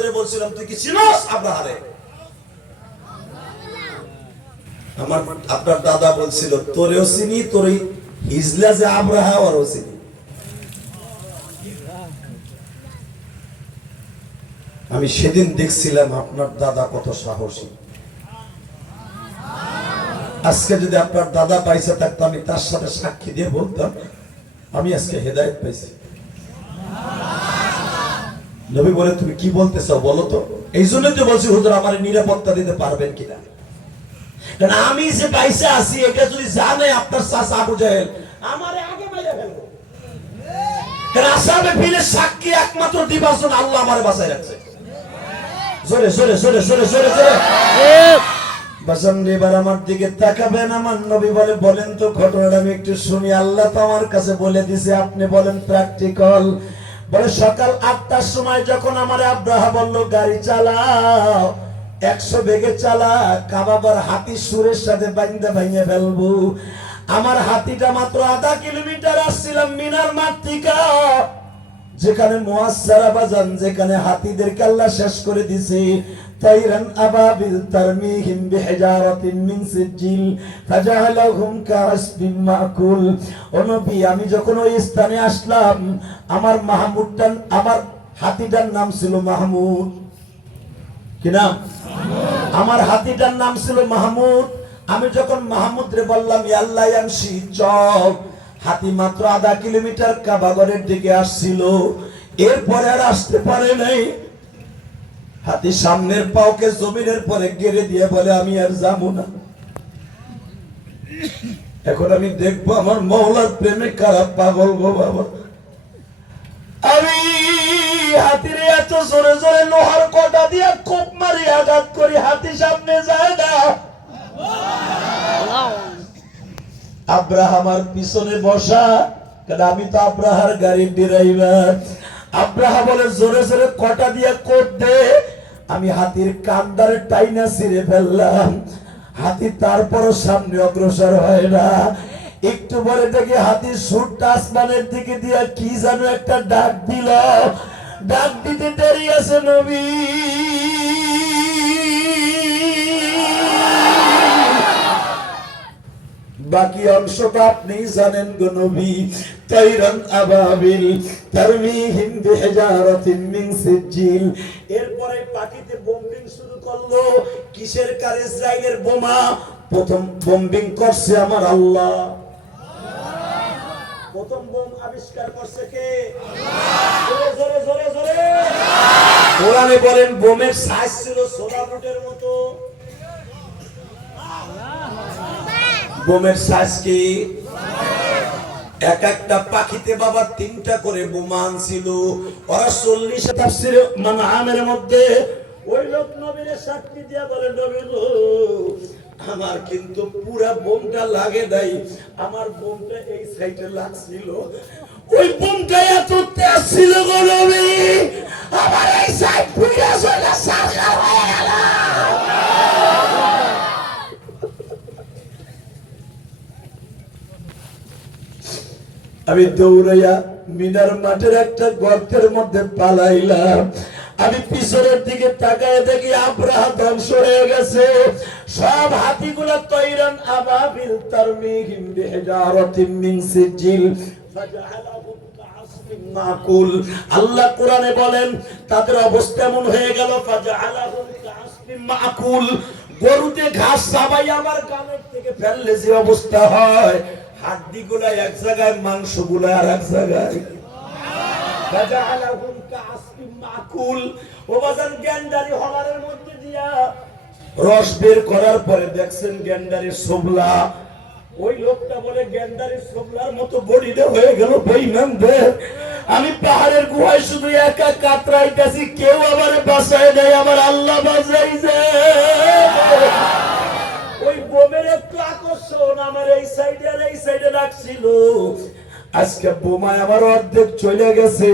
ধরে বলছিলাম, তুই কি চিনোস আব্রাহারে? আপনার দাদা বলছিল, তোরেও চিনি, তোর হিজলা যে আব্রাহা ওরও চিনি। আমি সেদিন দেখছিলাম আপনার দাদা কত সাহসী। আজকে যদি আপনার দাদা পাইছে থাকতো, আমি তার সাথে সাক্ষী দিয়ে বলতাম আমি আজকে হেদায়েত পাইছি। নবী বলে, তুমি কি বলতেছ বলো তো? এই জন্যই তো বলছি হুজুর আমার নিরাপত্তা দিতে পারবেন কিনা, কারণ আমি যে পাইছে আছি এটা যদি জানে আপনার চাচা আবু জাহেল আমারে আগে মাইরা ফেলবো। কারণ আসাবে ফিরে সাক্ষী একমাত্র দিবার জন্য আল্লাহ আমারে বাঁচায় রাখছে। জোরে জোরে জোরে জোরে জোরে জোরে বাসান এবার আমার দিকে তাকাবেন। আমার নবী বলে, বলেন তো ঘটনাটা আমি একটু শুনি। আল্লাহ তো আমার কাছে বলে দিছে, আপনি বলেন প্র্যাকটিক্যাল। বলে সকাল 8টার সময় যখন আমার আব্রাহা বলল গাড়ি চালাও, 100 বেগে চালা, কাবাবার হাতি সুরের সাথে বাইন্দা ভাইয়া ফেলবো। আমার হাতিটা মাত্র আধা কিলোমিটার আসছিলাম মিনার মাঠ থেকে, যেখানে মুয়াসসারা বাজান, যেখানে হাতিদেরকে আল্লাহ শেষ করে দিছে। তাইরান আবাবিল তারমিহিম বিহিজারাতিন মিন সিজিল ফাজালাহুম কাসবিম মাকুল। ও নবী, আমি যখন ওই স্থানে আসলাম, আমার মাহমুদটা, আমার হাতিটার নাম ছিল মাহমুদ। কি নাম? আমার হাতিটার নাম ছিল মাহমুদ। আমি যখন মাহমুদ রে বললাম ইয়া আল্লাহ ইয়ামশি, চল, হাতি মাত্র আধা কিলোমিটার কাবাগরের দিকে আসছিল, এরপরে আর আসতে পারে নাই। হাতি সামনের পাওকে জমিনের পরে গেড়ে দিয়ে বলে, আমি আর যাবো না, এখন আমি দেখবো আমার মওলার প্রেমে কারা পাগল গো বাবা। আমি হাতিরে এত জোরে জোরে লোহার কটা দিয়ে কোপ মারি আঘাত করি, হাতি সামনে যায় না। আব্রাহা আমার পিছনে বসা, কারণ আমি তো আব্রাহার গাড়ির ড্রাইভার। আব্রাহা বলে, জোরে জোরে কটা দিয়ে কোপ দে। আমি হাতির কান্দারে টাইনা ছিঁড়ে ফেললাম। হাতি তারপরও সামনে অগ্রসর হয় না। একটু পরে দেখি হাতির সুরটা আসমানের দিকে দিয়ে কি যেন একটা ডাক দিল। ডাক দিতে দেরি আছে নবী, বাকি অংশটা আপনি জানেন গো নবী। তাইরান আবাবিল তারমিহিম বিহিজারাতিন মিন সিজিল। এরপরে পাখিতে বোম্বিং শুরু করলো। কিসের কার? ইসরাইলের বোমা। প্রথম বোম্বিং করছে আমার আল্লাহ। প্রথম বোম আবিষ্কার করছে কে? জোরে জোরে জোরে জোরে কোরআনে বলেন বোমের সাইজ ছিল সোনা বুটের মতো। বোমের সাইজ কি? এক একটা পাখিতে বাবা 3টা করে বোমা আনছিল। ওরা 40 তাফসীরে মানআমের মধ্যে ওই লোক নবীর সাক্ষী দিয়া বলে, নবী গো, আমার কিন্তু পুরা বোমটা লাগে নাই, আমার বোমটা এই সাইডে লাগছিল। ওই বোমটা এত তেজ ছিল গো নবী, আমার এই সাইড পুরা চলে সারকার হয়ে গেল। আমি দৌড়াইয়া মিনার মাঠের একটা গর্তের মধ্যে পালাইলাম। আমি পিছনের দিকে তাকায় দেখি আব্রাহা ধ্বংস হয়ে গেছে। সব হাতিগুলা তাইরান আবাবিল তারমিহিম বিহিজারাতিন মিন সিজিল ফাজআলাহুম কাআসফিন মাকুল। আল্লাহ কোরআনে বলেন তাদের অবস্থা এমন হয়ে গেল, ফাজআলাহুম কাআসফিন মাকুল। গরুতে ঘাস চাবাই আমার গালের থেকে ফেললে যে অবস্থা হয়, হাড্ডি গুলা এক জায়গায়, মাংস গুলা আর এক জায়গায়। ফাজআলাহুম কাআসফিন মাকুল। ও বাজান, গ্যান্ডারি হলারের মধ্যে দিয়া রস বের করার পরে দেখছেন গ্যান্ডারির সোবলা। ওই লোকটা বলে গ্যান্ডারির সোবলার মতো বডিতে হয়ে গেল বেঈমানদের। আমি পাহাড়ের গুহায় শুধু একা কাতরাইতেছি, কেউ আমারে বাঁচায় দেয়, আমার আল্লাহ বাঁচাইছে। ওই বোমের একটু আকর্ষণ আমার এই সাইডে আর এই সাইডে রাখছিল। আজকে বোমায় আমার অর্ধেক চলে গেছে।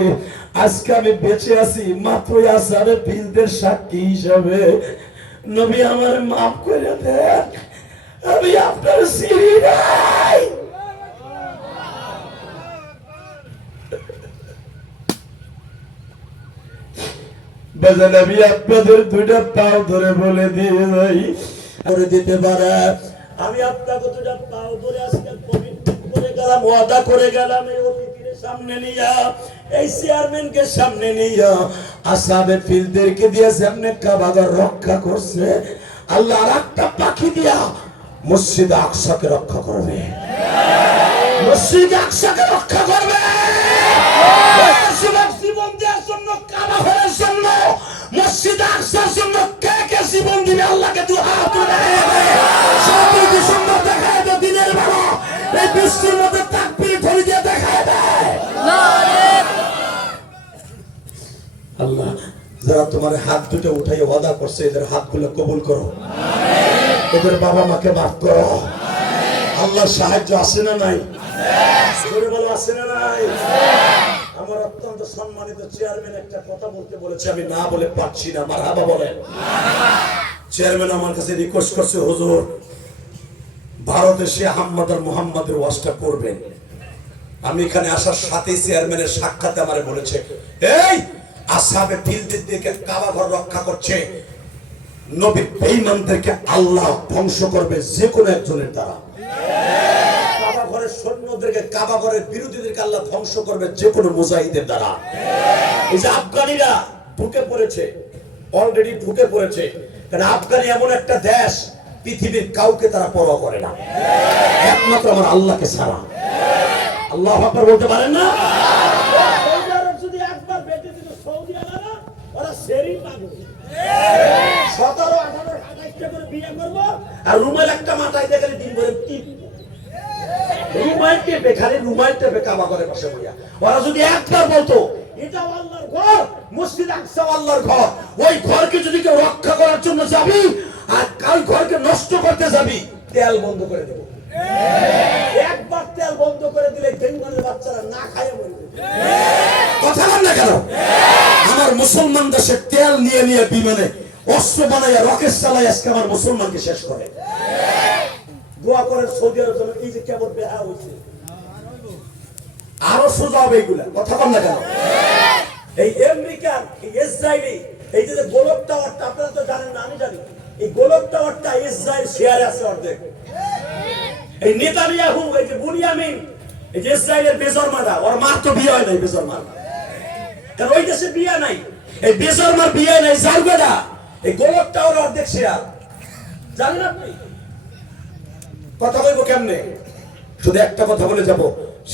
আজকে আমি বেঁচে আছি মাত্র আসারে ফিলদের সাক্ষী হিসাবে। নবী আমার মাফ করে দেন, আমি আপনার চিনি নাই। বাজান আমি আপনাদের দুইটা পাও ধরে বলে দিয়ে যাই করে দিতে পারে আমি আপনাকে দুইটা পাও ধরে আজকে পবিত্র করে গেলাম ওয়াদা করে গেলাম এই অতিথির সামনে নিয়ে এই চেয়ারম্যানকে সামনে নিয়ে আসহাবে ফিলদেরকে দিয়ে সামনে কাবাগর রক্ষা করছে আল্লাহ আরেকটা পাখি দিয়া মসজিদ আকসাকে রক্ষা করবে মসজিদ আকসাকে রক্ষা করবে জীবন দেওয়ার জন্য কাবা ঘরের জন্য মসজিদ আকসার জন্য কে কে জীবন দিবে আল্লাহকে দু হাত তুলে সবই সুন্দর দেখায় দেয় দিনের বেলা এই বৃষ্টির মধ্যে তাকবীর ধরে দিয়ে দেখায় দেয় আল্লাহ যারা তোমার হাত দুটো উঠাই ওয়াদা করছে এদের হাতগুলো কবুল করো এদের বাবা মাকে মাফ করো আল্লাহর সাহায্য আছে না নাই জোরে বলো আছে না নাই আমার অত্যন্ত সম্মানিত চেয়ারম্যান একটা কথা বলতে বলেছে আমি না বলে পাচ্ছি না মারহাবা বলেন চেয়ারম্যান আমার কাছে রিকোয়েস্ট করছে হুজুর ভারতে সে আহমদ আর মুহাম্মাদের ওয়াজটা করবেন আমি এখানে আসার সাথেই চেয়ারম্যানের সাক্ষাতে আমারে বলেছে এই আসহাবে ফিলদের দিকে কাবা ঘর রক্ষা করছে নবীর বেঈমানদেরকে আল্লাহ ধ্বংস করবে যে কোনো একজনের দ্বারা কাবা ঘরের সৈন্যদেরকে কাবা ঘরের বিরোধীদেরকে আল্লাহ ধ্বংস করবে যে কোনো মুজাহিদের দ্বারা এই যে আফগানিরা ঢুকে পড়েছে অলরেডি ঢুকে পড়েছে কারণ আফগানি এমন একটা দেশ পৃথিবীর কাউকে তারা পরোয়া করে না একমাত্র আমার আল্লাহকে ছাড়া আল্লাহু আকবার বলতে পারেন না যদি একবার বেঁচে দিল সৌদি আরব ওরা সেরি পাগল 17 18 28টা করে বিয়ে করব আর রুমাল একটা মাথায় দিয়ে দিন ভরে টিপ রুমাল টেপে খালি রুমাল টেপে কাবা করে বসে বইয়া ওরা যদি একবার বলতো এটা আল্লাহর ঘর মসজিদ আকসা আল্লাহর ঘর ওই ঘরকে যদি কেউ রক্ষা করার জন্য যাবি আর কাল ঘরকে নষ্ট করতে যাবি তেল বন্ধ করে দেব একবার তেল বন্ধ করে দিলে ডেঙ্গুর বাচ্চারা না খায় মরবে কথা বল না কেন আমার মুসলমান দেশে তেল নিয়ে নিয়ে বিমানে অস্ত্র বানাইয়া রকেট চালায় আজকে আমার মুসলমানকে শেষ করে দোয়া করেন সৌদি আরব যেন এই যে কেমন বেহা হয়েছে আরো সোজা হবে এইগুলা কথা বল না কেন এই আমেরিকান এই ইসরায়েলি এই যে গোলক টাওয়ারটা আপনারা তো জানেন না আমি জানি এই গোলক টাওয়ারটা ইসরায়েল শেয়ারে আছে অর্ধেক এই নেতানিয়াহু এই যে বুনিয়ামিন এই যে ইসরায়েলের বেজরমারা ওর মার তো বিয়ে হয় নাই বেজরমার কারণ ওই দেশে বিয়ে নাই এই বেজরমার বিয়ে নাই জারবেদা এই গোলক টাওয়ার অর্ধেক শেয়ার জানেন আপনি কথা বলবো কেমনে শুধু একটা কথা বলে যাব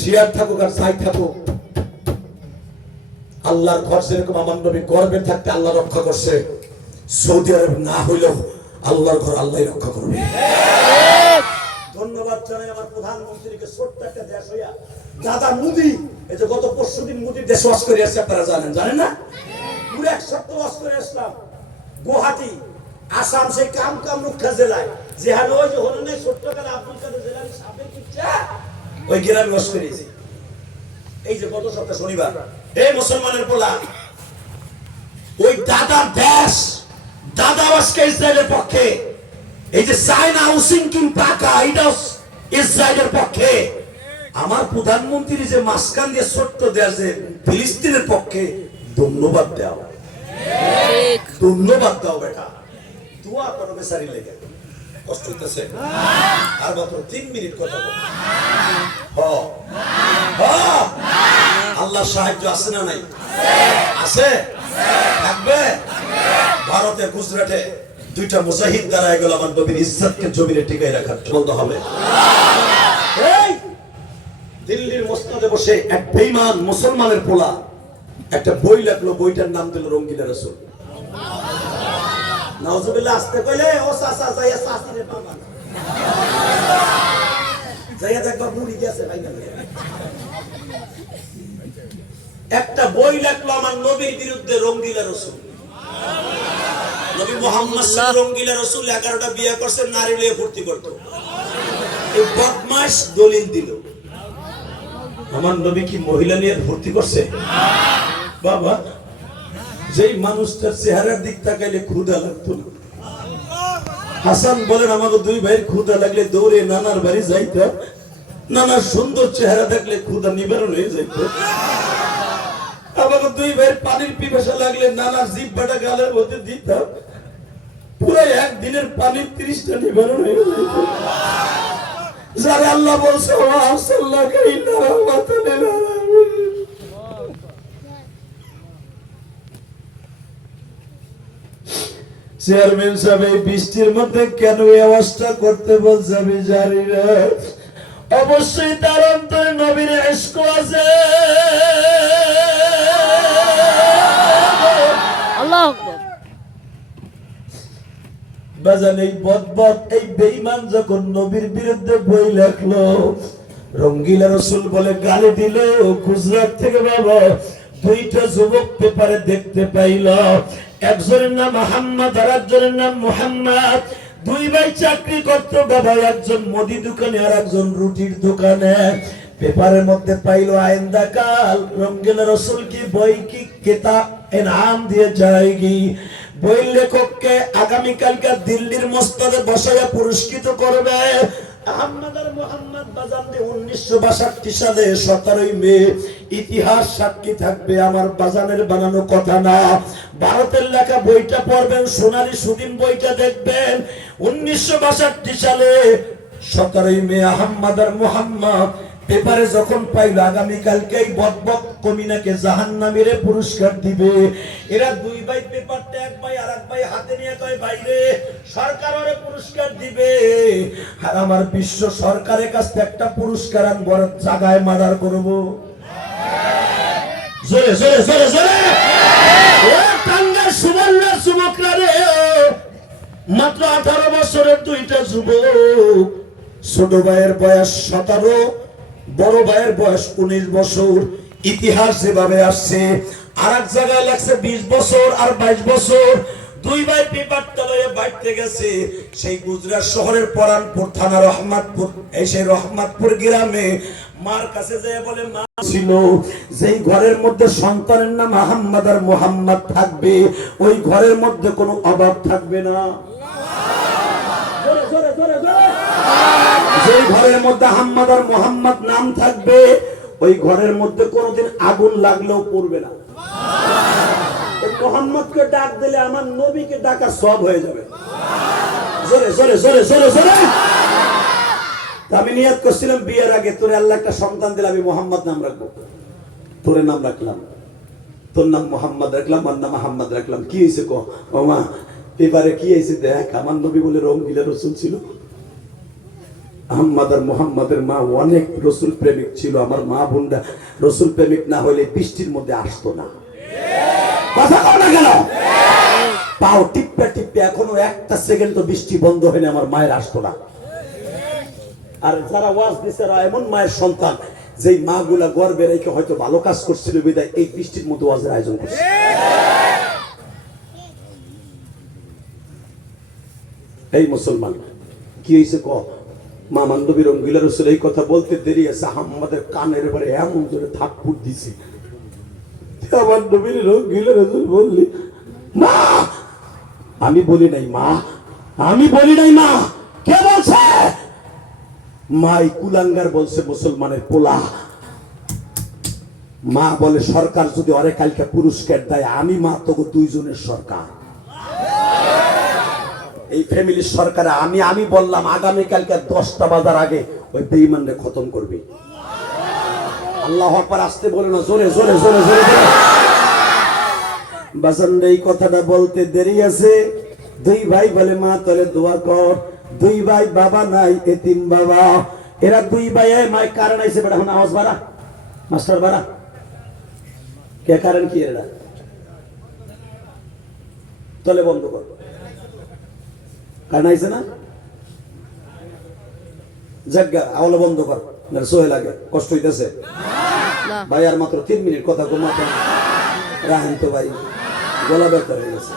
শেয়ার থাকুক আর সাই থাকুক আল্লাহর ঘর যেরকম আমার নবী গর্বে থাকতে আল্লাহ রক্ষা করছে সৌদি আরব না হইলেও আল্লাহর ঘর আল্লাহই রক্ষা করবে ধন্যবাদ জানাই আমার প্রধানমন্ত্রীকে ছোট্ট একটা দেশ হইয়া দাদা মোদি এই যে গত পরশুদিন মোদির দেশ ওয়াজ করে আসছে আপনারা জানেন না পুরো এক সপ্তাহ ওয়াজ করে আসলাম গুয়াহাটি আসাম সেই কামরূপ জেলায় যেখানে ওই যে হলো না ছোট্ট কালে আব্দুল কাদের জেলার সাবেক ইচ্ছা ওই গ্রামে ওয়াজ করেছি এই যে গত সপ্তাহ শনিবার এই মুসলমানের পোলা ওই দাদার দেশ দাদা আজকে ইসরায়েলের পক্ষে এই যে চায়না হাউসিং কিং টাকা এটা ইসরায়েলের পক্ষে আমার প্রধানমন্ত্রী যে মাসকান দিয়ে ছোট্ট দেশে ফিলিস্তিনের পক্ষে ধন্যবাদ দাও ধন্যবাদ দাও বেটা দোয়া করো বেচারি লেগে কষ্ট হইতেছে আর মাত্র 3 মিনিট কথা বল আল্লাহ সাহায্য আছে না নাই আছে থাকবে ভারতের গুজরাটে দুইটা মুজাহিদ দাঁড়ায় গেল আমার নবীর ইজ্জতকে জমিনে টিকায় রাখার বলতে হবে এই দিল্লির মসনদে বসে এক বেঈমান মুসলমানের পোলা একটা বই লিখলো বইটার নাম দিল রঙ্গিলা রাসূল নাউজুবিল্লাহ আস্তে কইলে ও চাচা যাইয়া চাচিরে পাবা যাইয়া দেখবা মুড়ি গেছে ভাই একটা বই লিখলো আমার নবীর বিরুদ্ধে রঙ্গিলা রাসূল নবী মুহাম্মদ সাল্লাল্লাহু রঙ্গিলা রাসূল 11টা বিয়ে করছেন নারী লয়ে ফুর্তি করত এই বদমাশ দলিল দিল আমার নবী কি মহিলা নিয়ে ফুর্তি করছে বাবা যেই মানুষটার চেহারার দিক তাকাইলে ক্ষুধা লাগতো না হাসান বলেন আমাকে দুই ভাইয়ের ক্ষুধা লাগলে দৌড়ে নানার বাড়ি যাইতো নানার সুন্দর চেহারা দেখলে ক্ষুধা নিবারণ হয়ে যাইত আমাকে দুই ভাইয়ের পানির পিপাসা লাগলে নানা জিব্বাটা গালের মধ্যে দিতাম, পুরো একদিনের পানির 30টা নিবারণ হয়ে যেত। যারা আল্লাহ বলছে চেয়ারম্যান সাহেব এই বৃষ্টির মধ্যে কেন এই আওয়াজটা করতে বলছে আমি জানি না। অবশ্যই তার অন্তরে নবীর ইশক আছে। আল্লাহু আকবার। বাজান এই বদবদ এই বেঈমান যখন নবীর বিরুদ্ধে বই লেখলো, রঙ্গিলা রাসূল বলে গালি দিল, গুজরাট থেকে বাবা দুইটা যুবক পেপারে দেখতে পাইল, একজনের নাম মুহাম্মদ আর একজনের নাম মুহাম্মদ। দুই ভাই চাকরি করতো বাবা, একজন মুদি দোকানে আর একজন রুটির দোকানে। পেপারের মধ্যে পাইলো আইন্দা কাল রঙ্গিলা রাসূল কি বই কি কিতাব ইনাম দিয়ে যায়গি। বই লেখককে আগামীকালকে দিল্লির মসনদে বসাইয়া পুরস্কৃত করবে। আহমদ আর মুহাম্মদ বাজান 1962 সালে 17 মে ইতিহাস সাক্ষী থাকবে, আমার বাজানের বানানো কথা না। ভারতের লেখা বইটা পড়বেন, সোনালী সুদিন বইটা দেখবেন। 1962 সালে 17 মে আহমদ আর মুহাম্মদ পেপারে যখন পাইল আগামীকালকে এই বদবদ কমিনাকে জাহান্নামীরে পুরস্কার দিবে। এরা দুই ভাই পেপারটা এক ভাই আর এক ভাই হাতে নিয়ে কয় ভাইরে সরকার ওরে পুরস্কার দিবে। আর আমার বিশ্ব সরকারের কাছ থেকে একটা পুরস্কার আন, বড় জায়গায় মার্ডার করব। জোরে জোরে জোরে জোরে ও টাঙ্গার সুবর্ণের যুবকরা রে, মাত্র 18 বছরের দুইটা যুবক, ছোট ভাইয়ের বয়স 17, বড় ভাইয়ের বয়স 19 বছর। ইতিহাস যেভাবে আসছে, আর এক জায়গায় লাগছে 20 বছর আর 22 বছর। দুই ভাই পেপারটা লয়ে বাইতে গেছে সেই গুজরাট শহরের পরানপুর থানা রহমাতপুর, এই সেই রহমাতপুর গ্রামে। মার কাছে যেয়ে বলে মা ছিল যেই ঘরের মধ্যে সন্তানের নাম আহমদ আর মুহাম্মদ থাকবে, ওই ঘরের মধ্যে কোনো অভাব থাকবে না। জোরে জোরে জোরে জোরে। যে ঘরের মধ্যে আহমদ আর মুহাম্মদ নাম থাকবে, ওই ঘরের মধ্যে কোনোদিন আগুন লাগলেও পড়বে না। মুহাম্মদকে ডাক দিলে আমার নবীকে ডাকা সব হয়ে যাবে। জোরে জোরে জোরে জোরে জোরে। আমি নিয়ত করছিলাম বিয়ের আগে তোরে আল্লাহ একটা সন্তান দিলে আমি মুহাম্মদ নাম রাখবো। তোরে নাম রাখলাম, তোর নাম মুহাম্মদ রাখলাম, আর নাম আহমদ রাখলাম। কি হয়েছে কো? ও মা এবারে কি হয়েছে দেখ, আমার নবী বলে রঙ্গিলা রাসূল ছিল। আহমদ আর মুহাম্মদের মা অনেক রসুল প্রেমিক ছিল। আমার মা বোনরা রসুল প্রেমিক না হলে বৃষ্টির মধ্যে আসতো না। কথা কও না কেন? পাও টিপে টিপে এখনো একটা সেকেন্ড তো বৃষ্টি বন্ধ হয়নি, আমার মায়ের আসতো না। আর যারা ওয়াজ দিছে এমন মায়ের সন্তান যেই মা গুলা গর্বে রেখে হয়তো ভালো কাজ করছিল বিদায় এই বৃষ্টির মধ্যে ওয়াজের আয়োজন করছে। এই মুসলমান কি হয়েছে ক? মা নবী রঙ্গিলা রাসূল এই কথা বলতে দেরি আছে, আমাদের কানের উপরে এমন জোরে থাপ্পড় দিছে। আমার নবীর রঙ্গিলা রাসূল বললি মা, আমি বলি নাই মা, আমি বলি নাই মা, কে বলছে? মাই কুলাঙ্গার বলছে, মুসলমানের পোলা। মা বলে সরকার যদি অরে কালকে পুরস্কার দেয়, আমি মা তোকে দুইজনের সরকার, এই ফ্যামিলির সরকারে আমি বললাম আগামীকালকে 10টা বাজার আগে ওই বেঈমানরে খতম করবি। আল্লাহু আকবার। আসতে বলে না, জোরে জোরে জোরে জোরে জোরে। বাজান এই কথাটা বলতে দেরি আছে। দুই ভাই বলে মা তোরে দোয়া কর। দুই ভাই বাবা নাই, এতিম বাবা। এরা দুই ভাই মাই কারণ আইছে বেটা, এখন আওয়াজ বাড়া, মাস্টার বাড়া। কে কারণ কি? এরা তলে বন্ধ কর, কারণ আইছে না জায়গা আওয়ালা বন্ধ কর, সোহে লাগে, কষ্ট হইতেছে ভাই। আর মাত্র 3 মিনিট কথা কম রাহেন তো ভাই, গলা ব্যথা হয়ে গেছে।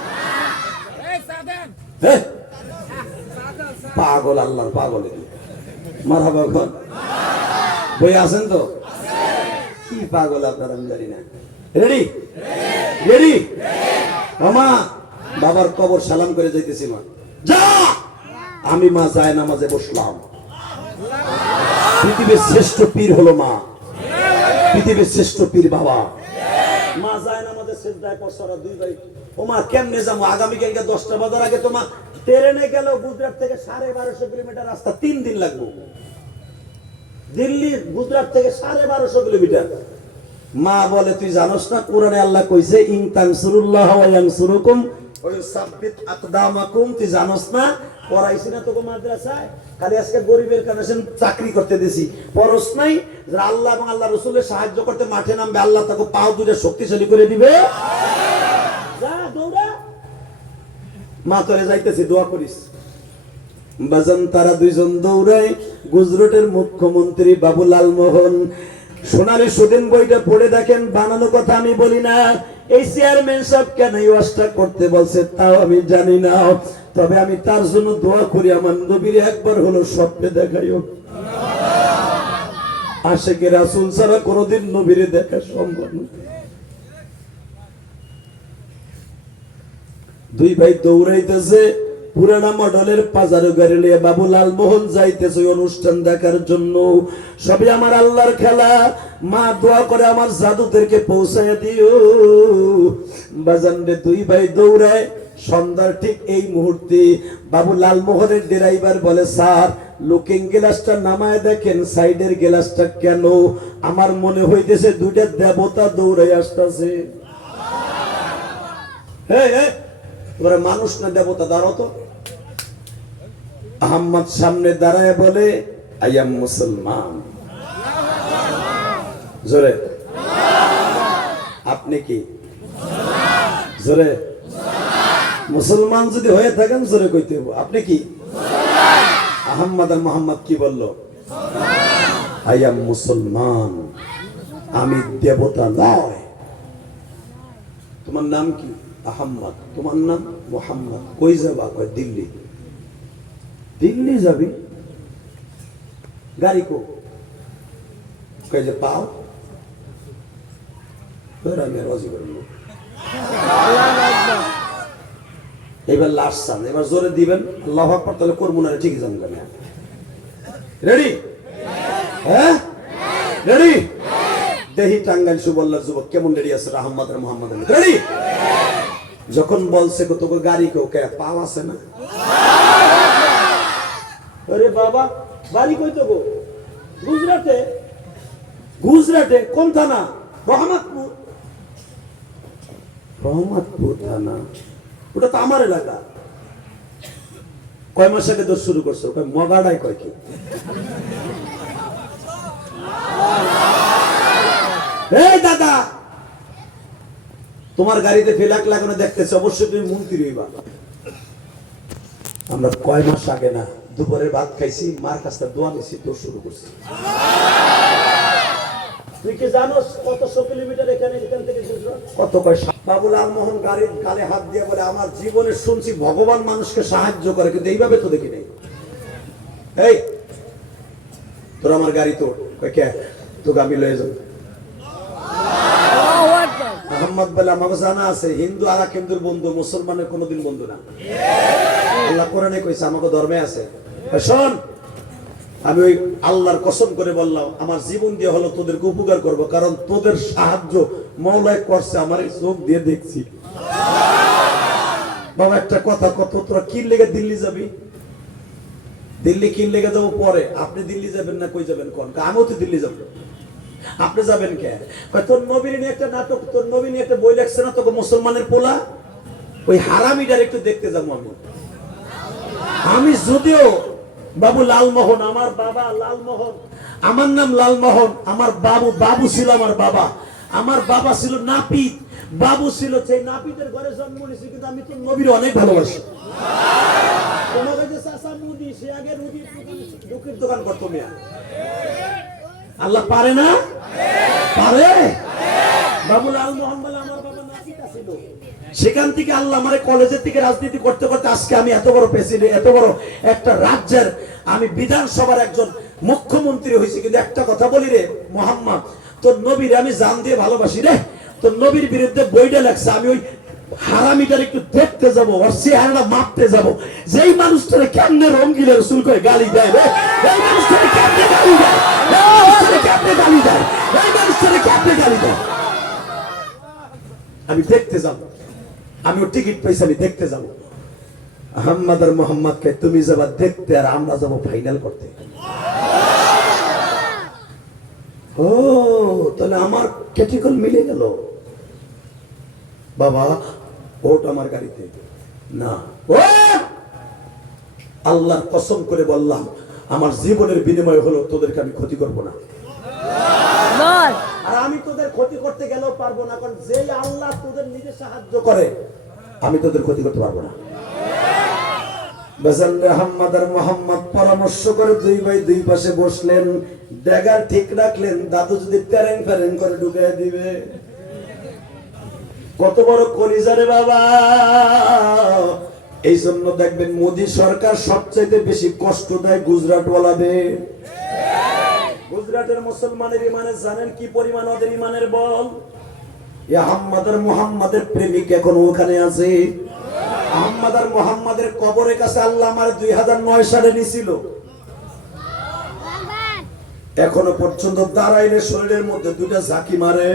পাগল, আল্লাহর পাগল। মারহাবা খান বই আছেন তো? কি পাগল আপনার আমি জানি না। রেডি রেডি মামা, বাবার কবর সালাম করে যাইতেছি। মা যা, আমি মা যায় নামাজে বসলাম। পৃথিবীর শ্রেষ্ঠ পীর হলো মা, পৃথিবীর শ্রেষ্ঠ পীর বাবা। মা যায় না আমাদের সেজদায় পড়ছরা দুই ভাই। ও মা কেমনে যাবো? আগামী কালকে 10টা বাজার আগে তোমা ট্রেনে গেল গুজরাট থেকে 1250 কিলোমিটার রাস্তা, 3 দিন লাগবে। দিল্লি গুজরাট থেকে 1250 কিলোমিটার। মা বলে তুই জানোস না কোরআনে আল্লাহ কইছে ইন তানসুরুল্লাহ ওয়া ইয়ানসুরুকুম ওয়া ইউসাব্বিত আকদামাকুম। তুই জানোস না? পড়াইছি না তোকে মাদ্রাসায়? খালি আজকে গরিবের কারণে চাকরি করতে দিছি, পরশ নাই যে আল্লাহ এবং আল্লাহ রাসূলের সাহায্য করতে মাঠে নামবে, আল্লাহ তাকে পাও দুটো শক্তিশালী করে দিবে। যা দৌড়া, মা তোরে যাইতেছি, দোয়া করিস। বাজান তারা দুইজন দৌড়ায়। গুজরাটের মুখ্যমন্ত্রী বাবু লালমোহন সোনালী সুদিন বইটা পড়ে দেখেন, বানানো কথা আমি বলি না। এই চেয়ারম্যান সাহেব কেন এই ওয়াজটা করতে বলছে তাও আমি জানি না, তবে আমি তার জন্য দোয়া করি আমার নবীর একবার হলো স্বপ্নে দেখাইও। আশিকে রাসূল ছাড়া কোনোদিন নবীরে দেখা সম্ভব না। দুই ভাই দৌড়াইতেছে, পুরানা মডেলের পাজারো গাড়ি নিয়ে বাবু লালমোহন যাইতেছে অনুষ্ঠান দেখার জন্য। সবই আমার আল্লাহর খেলা। মা দোয়া করে আমার জাদুদেরকে পৌঁছায় দিও। বাজান রে, দুই ভাই দৌড়ায়। সন্ধ্যার ঠিক এই মুহূর্তে বাবু লালমোহনের ড্রাইভার বলে, স্যার লুকিং গ্লাসটা নামায় দেখেন, সাইডের গ্লাসটা কেন? আমার মনে হইতেছে দুইটা দেবতা দৌড়াই আসতেছে। তোরা মানুষ না দেবতা? দাঁড়াও তো। আহম্মদ সামনে দাঁড়ায় বলে, আই এম মুসলমান। জোরে, আপনি কি? জোরে, মুসলমান যদি হয়ে থাকেন জোরে কইতে হবে। আপনি কি? আহম্মদ আর মোহাম্মদ কি বলল? আই এম মুসলমান, আমি দেবতা নয়। তোমার নাম কি? আহম্মদ। তোমার নাম? মোহাম্মদ। কই যাবা? কই দিল্লি। দিল্লি যাবি? গাড়ি কো? কই যে পাও। আমি রাজি করবো। এবার লাস্ট চান, এবার জোরে দিবেন আল্লাহু আকবার, তাহলে করবো না। ঠিকই যান কেন? রেডি? হ্যাঁ রেডি? দেহি টাঙ্গাইল সুবল্লার যুবক কেমন রেডি আছে? আহম্মদ আর মোহাম্মদ রেডি? যখন বলছে তোকে গাড়ি কেউ কে পাও আছে না? আরে বাবা, বাড়ি কই তো গো? গুজরাটে। গুজরাটে কোন থানা? রহমতপুর। রহমতপুর থানা, ওটা তো আমার এলাকা। কয় মাস আগে দোষ শুরু করছো? মগাড়াই কয় কি? এই দাদা, তোমার গাড়িতে ফেলাক লাগানো দেখতেছে, অবশ্যই তুমি মন্ত্রী হইবা। আমরা কয় মাস আগে না দুপুরের ভাত খাইছি, মার কাছে দোয়া নিছি, দোষ শুরু করছি। তুই কি জানোস কতশো কিলোমিটার এখানে থেকে কত? কয় বাবু লালমোহন গাড়ির গালে হাত দিয়ে বলে, আমার জীবনে শুনছি ভগবান মানুষকে সাহায্য করে, কিন্তু এইভাবে তো দেখি নাই। এই তোর আমার গাড়ি তোর কে? তোকে আমি লয়ে যাবো। আহম্মদ বলে, আমাকে জানা আছে হিন্দু আর এক হিন্দুর বন্ধু, মুসলমানের কোনোদিন বন্ধু না। আল্লাহ কোরআনে কইছে, আমাকে ধর্মে আছে। শোন, আমি ওই আল্লাহর কসম করে বললাম, আমার জীবন দিয়ে হলো তোদেরকে উপকার করব, কারণ তোদের সাহায্য মওলাই করছে, আমার চোখ দিয়ে দেখছি। বাবা একটা কথা কত, তোরা কি লেগে দিল্লি যাবি? দিল্লি কি লেগে যাবো পরে। আপনি দিল্লি যাবেন না? কই যাবেন কোন? আমিও তো দিল্লি যাবো। আপনি যাবেন কে? তোর নবীর নিয়ে একটা নাটক, তোর নবী নিয়ে একটা বই লেখছে না তোকে মুসলমানের পোলা, ওই হারামিটার একটু দেখতে যাবো আমি। আমি যদিও বাবু লালমোহন, আমার বাবা লালমোহন, আমার নাম লালমোহন, আমার বাবু ছিল আমার বাবা। আমার বাবা ছিল নাপিত, বাবু ছিল সেই নাপিতের ঘরে জন্ম নিয়েছি, কিন্তু আমি তো নবীর অনেক ভালোবাসি। তোমার কাছে চাচা মুদি, সে আগে রুটির দোকান করতো। মেয়া আল্লাহ পারে না? পারে। বাবু লালমোহন বলে আমার বাবা নাপিত ছিল। সেখান থেকে আল্লাহ আমার কলেজের থেকে রাজনীতি করতে করতে আজকে আমি এত বড় প্রেসিডেন্ট, এত বড় একটা রাজ্যের আমি বিধানসভার একজন মুখ্যমন্ত্রী হয়েছি। কিন্তু একটা কথা বলি রে মোহাম্মদ, তোর নবীর আমি জান দিয়ে ভালোবাসি রে। তোর নবীর বিরুদ্ধে বইটা লেখছে, আমি ওই হারামিটার একটু দেখতে যাবো, ওর চেহারাটা মাপতে যাবো। যেই মানুষটারে কেমনে রঙ্গিলে রসুল করে গালি দেয় রে, এই মানুষটারে কেমনে গালি দেয়, এই মানুষটারে কেমনে গালি দেয়, এই মানুষটারে কেমনে গালি দেয়। আমি দেখতে যাব, আমিও টিকিট পাইছি, আমি দেখতে যাব। আহমদ আর মোহাম্মদকে তুমি যাবা দেখতে, আর আমরা যাব ফাইনাল করতে। ও তাহলে আমার ক্যাটেগরি মিলে গেল। বাবা ওট আমার গাড়িতে না, ও আল্লাহর কসম করে বললাম, আমার জীবনের বিনিময় হলো তোদেরকে আমি ক্ষতি করব না। আর আমি তোদের ক্ষতি করতে গেলেও পারবো না, কারণ যে আল্লাহ তোদের নিজে সাহায্য করে, আমি তোদের ক্ষতি করতে পারবো না। আহমদ আর মোহাম্মদ পরামর্শ করে দুই ভাই দুই পাশে বসলেন, ড্যাগার ঠিক রাখলেন, দাদু যদি প্যারেং প্যারেং করে ঢুকিয়ে দিবে। কত বড় কলিজারে বাবা। এই জন্য দেখবেন মোদী সরকার সবচাইতে বেশি কষ্ট দেয় গুজরাট ওয়ালাদের। গুজরাটের মুসলমানের ইমানে জানেন কি পরিমাণ ওদের ইমানের বল? আহমদ আর মোহাম্মদের প্রেমিক এখন ওখানে আছে। আহমদ আর মোহাম্মদের কবরের কাছে আল্লাহ আমার 2009 সালে নিছিল। এখনো পর্যন্ত দাঁড়াইলে শরীরের মধ্যে দুটা ঝাঁকি মারে।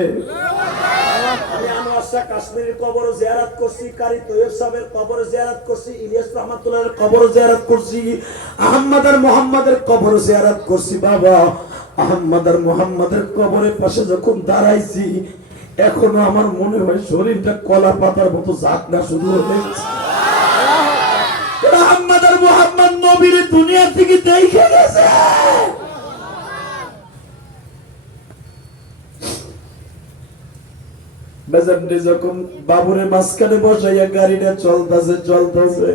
আমি আনোয়ার শাহ কাশ্মীরের কবরও জিয়ারত করছি, কারি তৈয়ব সাহেবের কবরও জিয়ারত করছি, ইলিয়াস রহমাতুল্লাহর কবরও জিয়ারত করছি, আহমদ আর মোহাম্মদের কবরও জিয়ারত করছি। বাবা আহমদ আর মোহাম্মদের কবরের পাশে যখন দাঁড়াইছি, এখনো আমার মনে হয় শরীরটা কলা পাতার মতো ঝাঁকনা শুরু হয়েছে। আহমদ আর মোহাম্মদ নবীর দুনিয়া থেকে দেখে গেছে। যখন বাবুরে মাঝখানে বসাইয়া গাড়িটা চলতেছে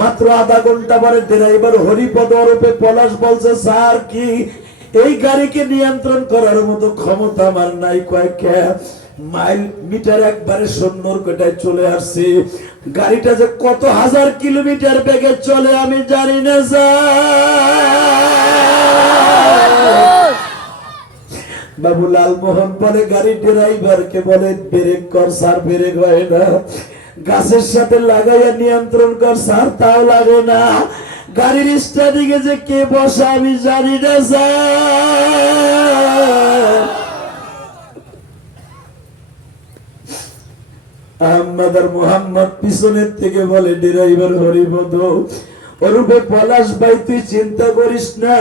মাত্র আধা ঘন্টা পরে ড্রাইভার হরিপদ ওরফে পলাশ বলছে, স্যার কি এই গাড়িকে নিয়ন্ত্রণ করার মতো ক্ষমতা আমার নাই, কয়েক মাইল মিটার একবারে শূন্যর কোটায় চলে আসছে। গাড়িটা যে কত হাজার কিলোমিটার বেগে চলে আমি জানি না স্যার। বাবু লালমোহন বলে গাড়ি ড্রাইভারকে বলে ব্রেক কর, স্যার ব্রেক হয় না। গাছের সাথে লাগাইয়া নিয়ন্ত্রণ কর, স্যার তাও লাগে না। গাড়ির স্টার্টিং এ যে কে বসা আমি জানি না স্যার। আহমদ আর মোহাম্মদ পিছনের থেকে বলে, ড্রাইভার হরিপদ ওরূপে পলাশ ভাই তুই চিন্তা করিস না,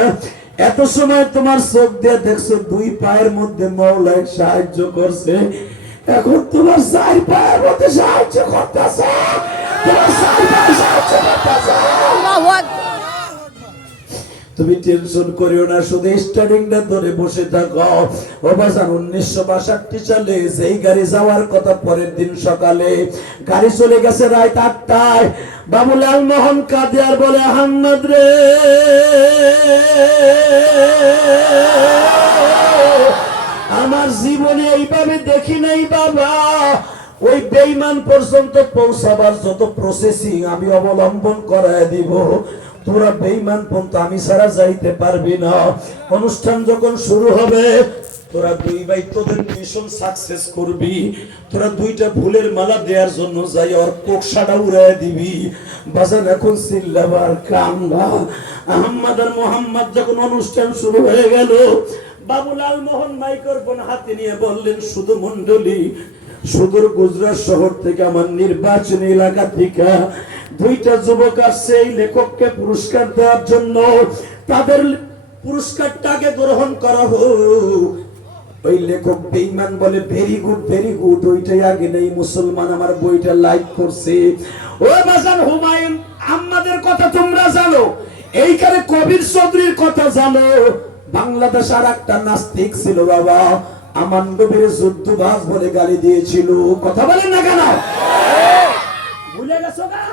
এত সময় তোমার চোখ দিয়ে দেখছো দুই পায়ের মধ্যে মওলাই সাহায্য করছে, এখন তোমার চার পায়ের মধ্যে সাহায্য করতেছে, তুমি টেনশন করিও না, শুধু স্টার্টিংটা ধরে বসে থাকো। ও বাজান 1962 সালে যেই গাড়ি যাওয়ার কথা পরের দিন সকালে গাড়ি চলে গেছে রাত 8টায়। বাবু লালমোহন কাঁদে আর বলে, আহমদ রে আমার জীবনে এইভাবে দেখি নাই বাবা। ওই বেঈমান পর্যন্ত পৌঁছাবার যত প্রসেসিং আমি অবলম্বন করায় দিব, তোরা বেঈমান পর্যন্ত আমি ছাড়া যাইতে পারবি না। অনুষ্ঠান যখন শুরু হবে তোরা দুই ভাই তোদের মিশন সাকসেস করবি। তোরা দুইটা ফুলের মালা দেওয়ার জন্য যাই ওর কোকসাটা উড়ায় দিবি। বাজান এখন চিল্লাবার কান্দা। আহমদ আর মোহাম্মদ যখন অনুষ্ঠান শুরু হয়ে গেল, বাবু লালমোহন মাইক্রোফোন হাতে নিয়ে বললেন, শুধু মন্ডলী, সুদূর গুজরাট শহর থেকে আমার নির্বাচনী এলাকা থেকে দুইটা যুবক আসছে এই লেখককে পুরস্কার দেওয়ার জন্য। তাদের পুরস্কারটাকে গ্রহণ করা হোক। ওই লেখক বেঈমান বলে, ভেরি গুড ভেরি গুড, ওইটাই আগে নেই, মুসলমান আমার বইটা লাইক করছে। ও বাজান হুমায়ুন আহমদের কথা তোমরা জানো, এইখানে কবির চৌধুরীর কথা জানো। বাংলাদেশ আর একটা নাস্তিক ছিল বাবা, আমার নবীর যুদ্ধবাজ বলে গালি দিয়েছিল। কথা বলেন না কেন? ভুলে গেছো না?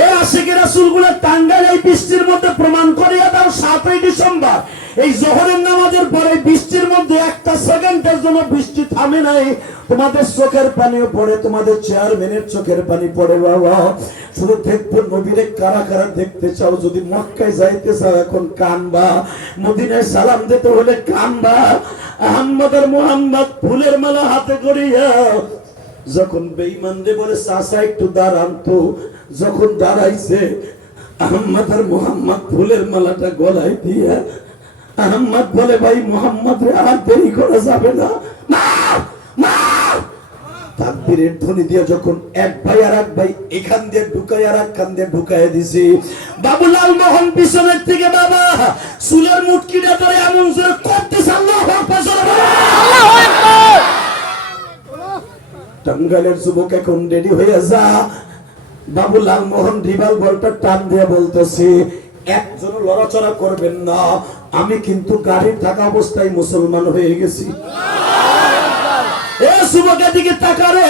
এই আশিকি রাসূলগুলো টাঙ্গাইল এই বৃষ্টির মধ্যে প্রমাণ করিয়া দাও। 7ই ডিসেম্বর এই জোহরের নামাজের পরে বৃষ্টির মধ্যে একটা সেকেন্ডের জন্য বৃষ্টি থামে নাই। তোমাদের চোখের পানিও পড়ে, তোমাদের চেয়ারম্যানের চোখের পানি পড়ে বাবা। শুধু দেখবো নবীরে কারা কারা দেখতে চাও। যদি মক্কায় যাইতে চাও এখন কানবা, মদিনায় সালাম দিতে হলে কানবা। আহমদ আর মোহাম্মদ ফুলের মালা হাতে করিয়া যখন বেঈমানরে বলে, চাচা একটু দাঁড়ান তো, যখন দাঁড়াইছে আহমদ আর মোহাম্মদ ফুলের মালাটা গলায় দিয়া আহমদ বলে ভাই মোহাম্মদ রে আর দেরি করা যাবে না, তাকবীরের ধ্বনি দিয়ে যখন এক ভাই আর এক ভাই এখান দিয়ে ঢুকাই আর এক কান দিয়ে ঢুকাই দিছে, বাবুলাল মোহন পিছনের থেকে বাবা চুলের মুটকিটা ধরে এমন জোরে করতেছে, আল্লাহু আকবার, আল্লাহু আকবার। টাঙ্গাইলের যুবক এখন রেডি হয়ে যা। বাবুলাল মোহন রিভলভারটা টান দিয়ে বলতেছে, একজন লড়াচড়া করবেন না, আমি কিন্তু গাড়ির থাকা অবস্থায় মুসলমান হয়ে গেছি। যুবকের দিকে তাকারে,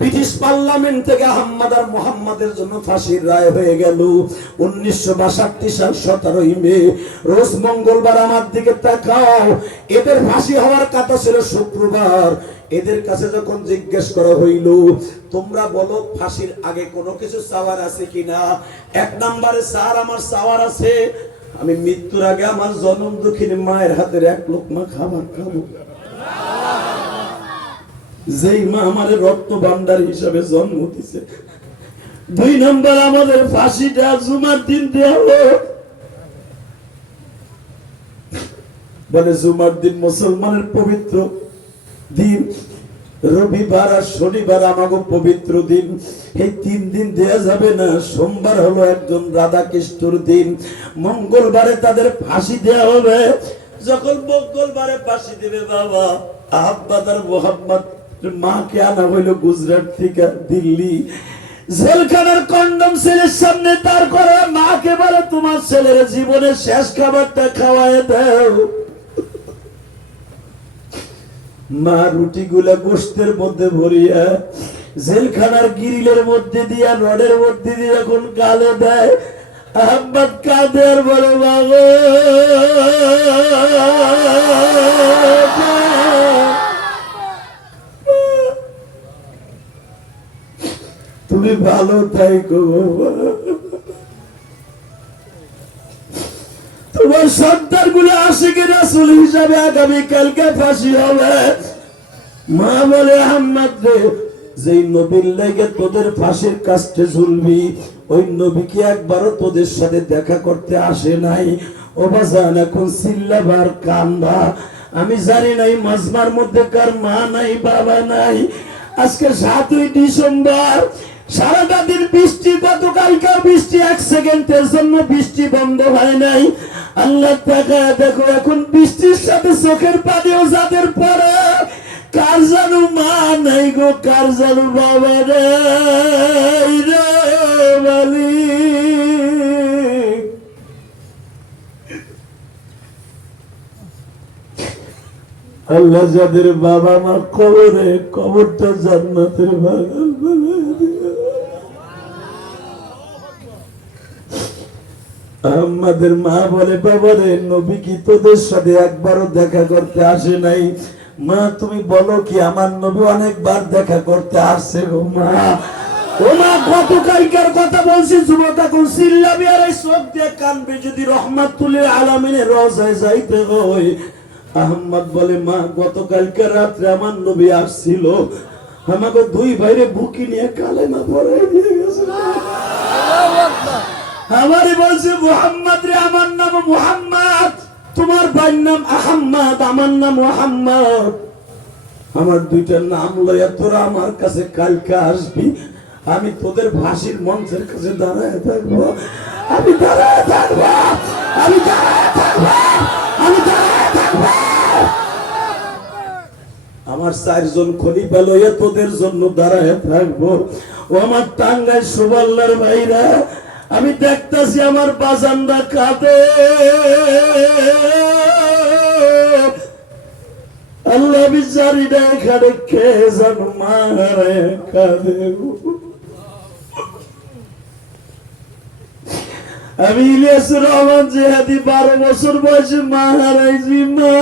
ব্রিটিশ পার্লামেন্ট থেকে আহমদ আর মোহাম্মদের জন্য ফাঁসির রায় হয়ে গেল 1962 সাল 17 মে। রোজ মঙ্গলবার আমার দিকে তাকাও, এদের ফাঁসি হওয়ার কথা ছিল শুক্রবার। এদের কাছে যখন জিজ্ঞেস করা হইল, তোমরা বলো ফাঁসির আগে কোনো কিছু চাওয়ার আছে কিনা? এক নম্বরে স্যার আমার চাওয়ার আছে, আমি মৃত্যুর আগে আমার জনম দুঃখিনী মায়ের হাতের এক লোকমা খাবার খাবো, যেই মা আমাদের রত্ন ভান্ডার হিসাবে জন্ম দিছে। দুই নম্বর আমাদের ফাঁসিটা জুমার দিন দেওয়া হোক। বলে জুমার দিন মুসলমানের পবিত্র দিন, রবিবার আর শনিবার আমাকে পবিত্র দিন, এই 3 দিন দেয়া যাবে না। সোমবার হলো একজন রাধা কৃষ্ণর দিন, মঙ্গলবারে তাদের ফাঁসি দেয়া হবে। যখন মঙ্গলবারে ফাঁসি দেবে বাবা, আহমদ আর মোহাম্মদ মাকে আনা হইল গুজরাট থেকে দিল্লি। জেলখানার কন্ডম ছেলের সামনে তার করে মাকে বলে, তোমার ছেলের জীবনের শেষ খাবারটা খাওয়ায় দাও। মা রুটি গুলা গোস্তের মধ্যে ভরিয়া জেলখানার গ্রিলের মধ্যে দিয়া রডের মধ্যে দিয়ে এখন গালে দেয়। আহমদ কাঁদে আর বলে, বাবা তুমি ভালো থাকো, তোমার সন্তান গুলো আশিকে রাসূল হিসাবে আগামী কালকে ফাঁসি হবে। মা বলে, আহমদ রে, যেই নবীর লাগে তোদের ফাঁসির কাস্টে ঝুলবি, ওই নবী কি একবারও তোদের সাথে দেখা করতে আসে নাই? ও বাজান এখন চিল্লাবার কান্দা। আমি জানি নাই মাজমার মধ্যে কার মা নাই বাবা নাই। আজকে 7ই ডিসেম্বর, সারাটা দিন বৃষ্টি, গতকালকে বৃষ্টি, 1 সেকেন্ডের জন্য বৃষ্টি বন্ধ হয় নাই। আল্লাহ তাআলা দেখো এখন বৃষ্টির সাথে চোখের পানিও যাদের পরে, কার জানু মা নাই গো, কার জানু বাবা নাই রে মালিক। আল্লাহ যাদের বাবা মা কবরে, কবরটা জান্নাতের বাগান বানিয়ে দিও। আহমদের মা বলে, বাবা রে, নবী কি তোদের সাথে একবারও দেখা করতে আসে নাই? মা তুমি বলো কি, আমার নবী অনেকবার দেখা করতে আসছে গো মা। ও মা, গতকালকার কথা বলছি, যুবক এখন চিল্লাবি আর চোখ দিয়ে কানবে যদি রহমাতুল আলামিনের রওজায় যাইতে হয়। আহমদ বলে, মা গতকালকে রাত্রে আমার নবী আসছিল, আমাকে 2 ভাইরে বুকি নিয়ে কালেমা পড়াই দিয়ে গেছে। আমারে বলছে, মুহাম্মদ রে, আমার নাম মুহাম্মদ, তোমার ভাইয়ের নাম আহমদ, আমার নাম মুহাম্মদ। আমার 2টা নাম লইয়া তোরা আমার কাছে কালকে আসবি, আমি তোদের ফাঁসির মঞ্চের কাছে দাঁড়ায় থাকবো, আমি দাঁড়ায় থাকবো, আমি দাঁড়ায় থাকবো, আমি দাঁড়ায় থাকবো। আমার 4 জন খলিফা লইয়া তোদের জন্য দাঁড়ায় থাকবো। ও আমার টাঙ্গাইল সুবল্লার ভাইরা, আমি দেখতেছি আমার বাজানরা কাঁদে। আল্লাহ বিচারিটা এখানে খেয়ে যান মারে কাঁদে। আমি ইলিয়াসুর রহমান জিহাদি 12 বছর বয়সে মা হারাইছি। মা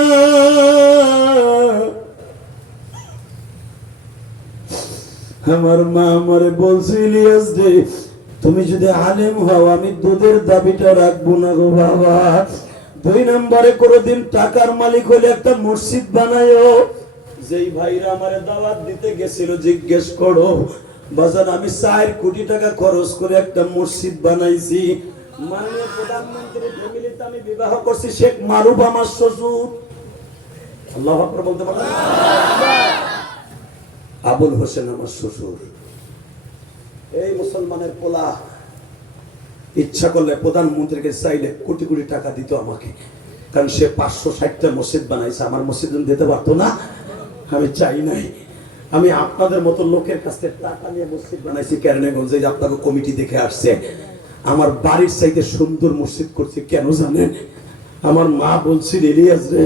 আমার মা আমারে বলছে, ইলিয়াস রে, তুমি যদি আলেম হও আমি দুধের দাবিটা রাখবো না গো বাবা। 2 নম্বরে কোনদিন টাকার মালিক হলে একটা মসজিদ বানায়ও। যেই ভাইরা আমারে দাওয়াত দিতে গেছিল জিজ্ঞেস করো বাজান, আমি 4 কোটি টাকা খরচ করে একটা মসজিদ বানাইছি। মাননীয় প্রধানমন্ত্রীর ফ্যামিলিতে আমি বিবাহ করছি, শেখ মারুফ আমার শ্বশুর। আল্লাহু আকবার বলতে পারবেন? আবুল হোসেন আমার শ্বশুর। এই মুসলমানের পোলা ইচ্ছা করলে প্রধানমন্ত্রীকে চাইলে কোটি কোটি টাকা দিত আমাকে, কারণ সে 560টা মসজিদ বানাইছে, আমার মসজিদ দিতে পারতো না। আমি চাই নাই, আমি আপনাদের মতো লোকের কাছ থেকে টাকা নিয়ে মসজিদ বানাইছি কেরানীগঞ্জে, আপনাকে কমিটি দেখে আসছে। আমার বাড়ির চাইতে সুন্দর মসজিদ করছে, কেন জানেন? আমার মা বলছিল, ইলিয়াস রে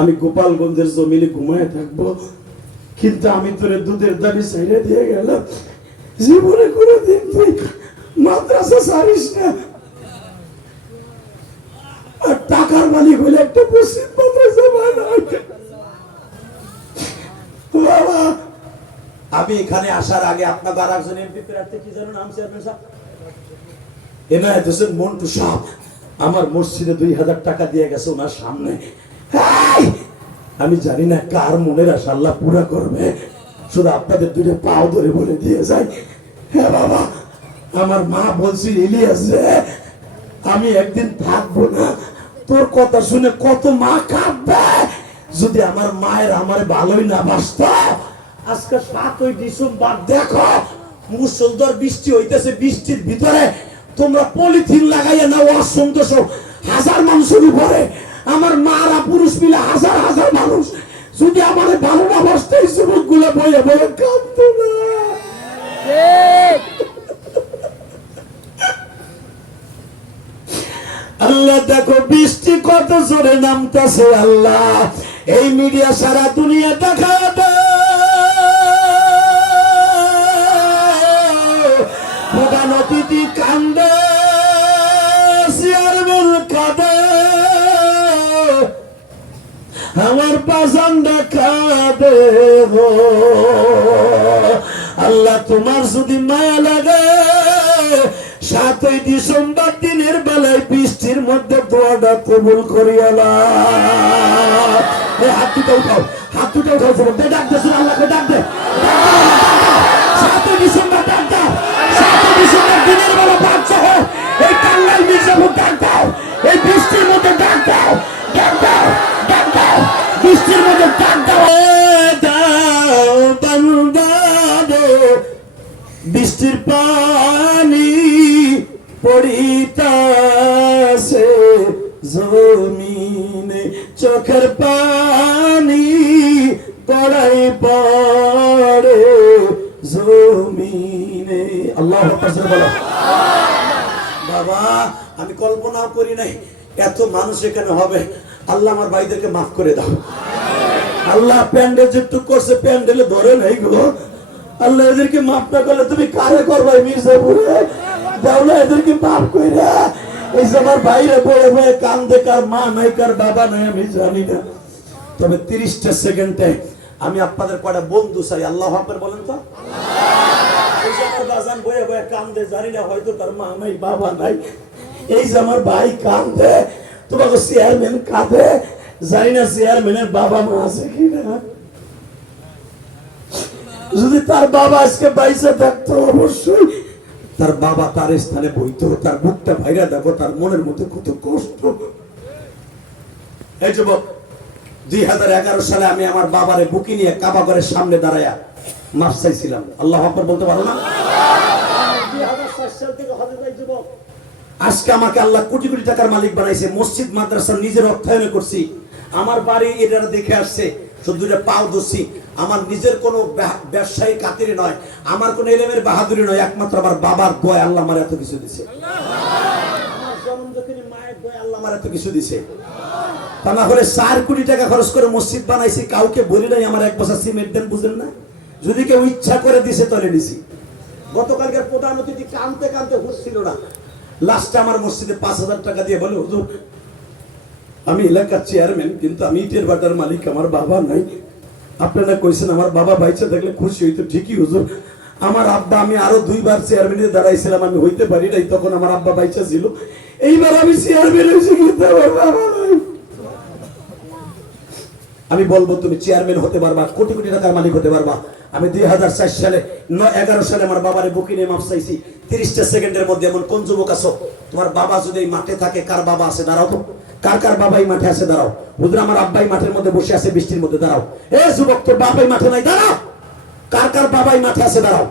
আমি গোপালগঞ্জের জমিনে ঘুমায় থাকবো, কিন্তু আমি তোরে দুধের দাবি চাইলে দিয়ে গেলাম, জীবনে কোনোদিন তুই মাদ্রাসা ছাড়িস না, আর টাকার মালিক হলে একটা মসজিদ মাদ্রাসা বানাই। বাবা আমি এখানে আসার আগে আপনাকে আর একজন এমপি প্রার্থী, কি জানেন নাম? চেয়ারম্যান সাহেব এনায়েত হোসেন মন্টু সাহেব আমার মসজিদে 2000 টাকা দিয়ে গেছে ওনার সামনে। আমি জানি না কার মনের আশা আল্লাহ পুরা করবে, শুধু আপনাদের দুটো পাও ধরে বলে দিয়ে যাই, হ্যাঁ বাবা আমার মা বলছিল, ইলিয়াস রে আমি একদিন থাকবো না, তোর কথা শুনে কত মা কাঁদবে, যদি আমার মায়ের আমার ভালোই না বাসত। আজকে 7ই ডিসেম্বর দেখো মুষলধার বৃষ্টি হইতেছে, বৃষ্টির ভিতরে তোমরা পলিথিন লাগাইয়া না অসন্তোষ হাজার মানুষের উপরে, আমার মারা পুরুষ মিলে হাজার হাজার মানুষ, যদি আমার ভালো না বাসতে এই যুবক গুলো বইয়ে বলে কাঁদতো না। আল্লাহ দেখো বৃষ্টি কত জোরে নামতেছে, আল্লাহ এই মিডিয়া সারা দুনিয়া দেখা প্রধান অতিথি কান্দে, চেয়ারম্যান কাঁদে, আমার পাশানটা কাঁদে। আল্লাহ তোমার যদি মায়া লাগে 7ই ডিসেম্বর দিনের বেলায় বৃষ্টির মধ্যে দোয়াটা কবুল করিয়া নাও। হাত দুটো উঠাও, হাত দুটো উঠাও, ডাক দে, আল্লাহকে ডাক দে। 7ই ডিসেম্বর ডাক দাও, 7ই ডিসেম্বর দিনের বেলা বাচ্চা হোক, এই টাঙ্গাইল মির্জাপুর ডাক দাও, এই বৃষ্টির মধ্যে ডাক দাও, ডাক দাও, ডাক দাও, বৃষ্টির মধ্যে ডাক দাও। বৃষ্টির পানি পড়িতাছে জমিনে, চোখের পানি পড়াই পড়ে জমিনে। আল্লাহু আকবার বলো। বাবা আমি কল্পনাও করি নাই এত মানুষ এখানে হবে। আল্লাহ আমার ভাইদেরকে মাফ করে দাও। আল্লাহ প্যান্ডেল যেটুক করছে প্যান্ডেলে ধরে নাই গো। আল্লাহ এদেরকে মাফ না করলে তুমি কারে করবে? মির্জাপুরে দাও না এদেরকে মাফ কইরা। এই যে আমার ভাইরা বয়ে বয়ে কান্দে, কার মা নাই কার বাবা নাই আমি জানি না, তবে 30টা সেকেন্ডে আমি আপনাদের কয়টা বন্ধু চাই। আল্লাহু আকবার বলেন তো। এই যে আমার বাজান বয়ে বয়ে কান্দে, জানি না হয়তো তার মা নাই বাবা নাই। এই যে আমার ভাই কান্দে, তোমাকে চেয়ারম্যান কাঁদে, জানি না চেয়ারম্যানের বাবা মা আছে কিনা। যদি তার বাবা আজকে বাইসে থাকতো অবশ্যই তার বাবা তার স্থানে বইতো, তার বুকটা ভাইরা দেখো, তার মনের মধ্যে কত কষ্ট। এই যুবক 2011 সালে আমি আমার বাবারে বুকি নিয়ে কাবাগরের সামনে দাঁড়ায়া মাফ চাইছিলাম। আল্লাহু আকবার বলতে পারো না? 2004 সাল থেকে হজে যাই যুবক। আজকে আমাকে আল্লাহ কোটি কোটি টাকার মালিক বানাইছে, মসজিদ মাদ্রাসা নিজের অর্থায়নে করছি, আমার বাড়ি এটা দেখে আসছে, শুধু দুইটা পাও ধরছি। আমার নিজের কোনো ব্যবসায়ী খাতিরে নয়, আমার কোনো এলেমের বাহাদুরি নয়, একমাত্র আমার বাবার দোয়া আল্লাহ আমার এত কিছু দিছে। আমার জন্ম থেকে মায়ের দোয়া আল্লাহ আমার এত কিছু দিছে। তা না হলে 4 কোটি টাকা খরচ করে মসজিদ বানাইছি, কাউকে বলি নাই আমার 1 বছর সিমেন্ট দেন, বুঝেন না? যদি কেউ ইচ্ছা করে দিছে তাহলে দিছি। গতকালকের প্রধান অতিথি কানতে কানতে হুঁশছিল না, লাস্টে আমার মসজিদে 5000 টাকা দিয়ে বলে, হুজুর আমি এলাকার চেয়ারম্যান, কিন্তু আমি ইটের ভাটার মালিক, আমার বাবা নাই। আপনারা কইছেন আমার বাবা বাইচা থাকলে খুশি হইতো। ঠিকই হুজুর, আমার আব্বা, আমি আরো 2 বার চেয়ারম্যানে দাঁড়াইছিলাম, আমি হইতে পারি নাই, তখন আমার আব্বা বাইচা ছিল। এইবার আমি চেয়ারম্যান হয়েছি, কিন্তু আমার বাবা নাই। আমি বলবো তুমি চেয়ারম্যান হতে পারবা, কোটি কোটি টাকার মালিক হতে পারবা। আমি 2004 সালে 11 সালে আমার বাবারে বুকি নিয়ে মাপ চাইছি। 30টা সেকেন্ডের মধ্যে এমন কোন যুবক আছো তোমার বাবা যদি এই মাঠে থাকে, কার বাবা আছে দাঁড়াও তো, কার কার বাবাই মাঠে আছে দাঁড়াও। হুজুর আমার আব্বাই মাঠের মধ্যে বসে আছে বৃষ্টির মধ্যে, দাঁড়াও। এ যুবক তোর বাবাই মাঠে নাই, দাঁড়াও। কার কার বাবাই মাঠে আছে দাঁড়াও।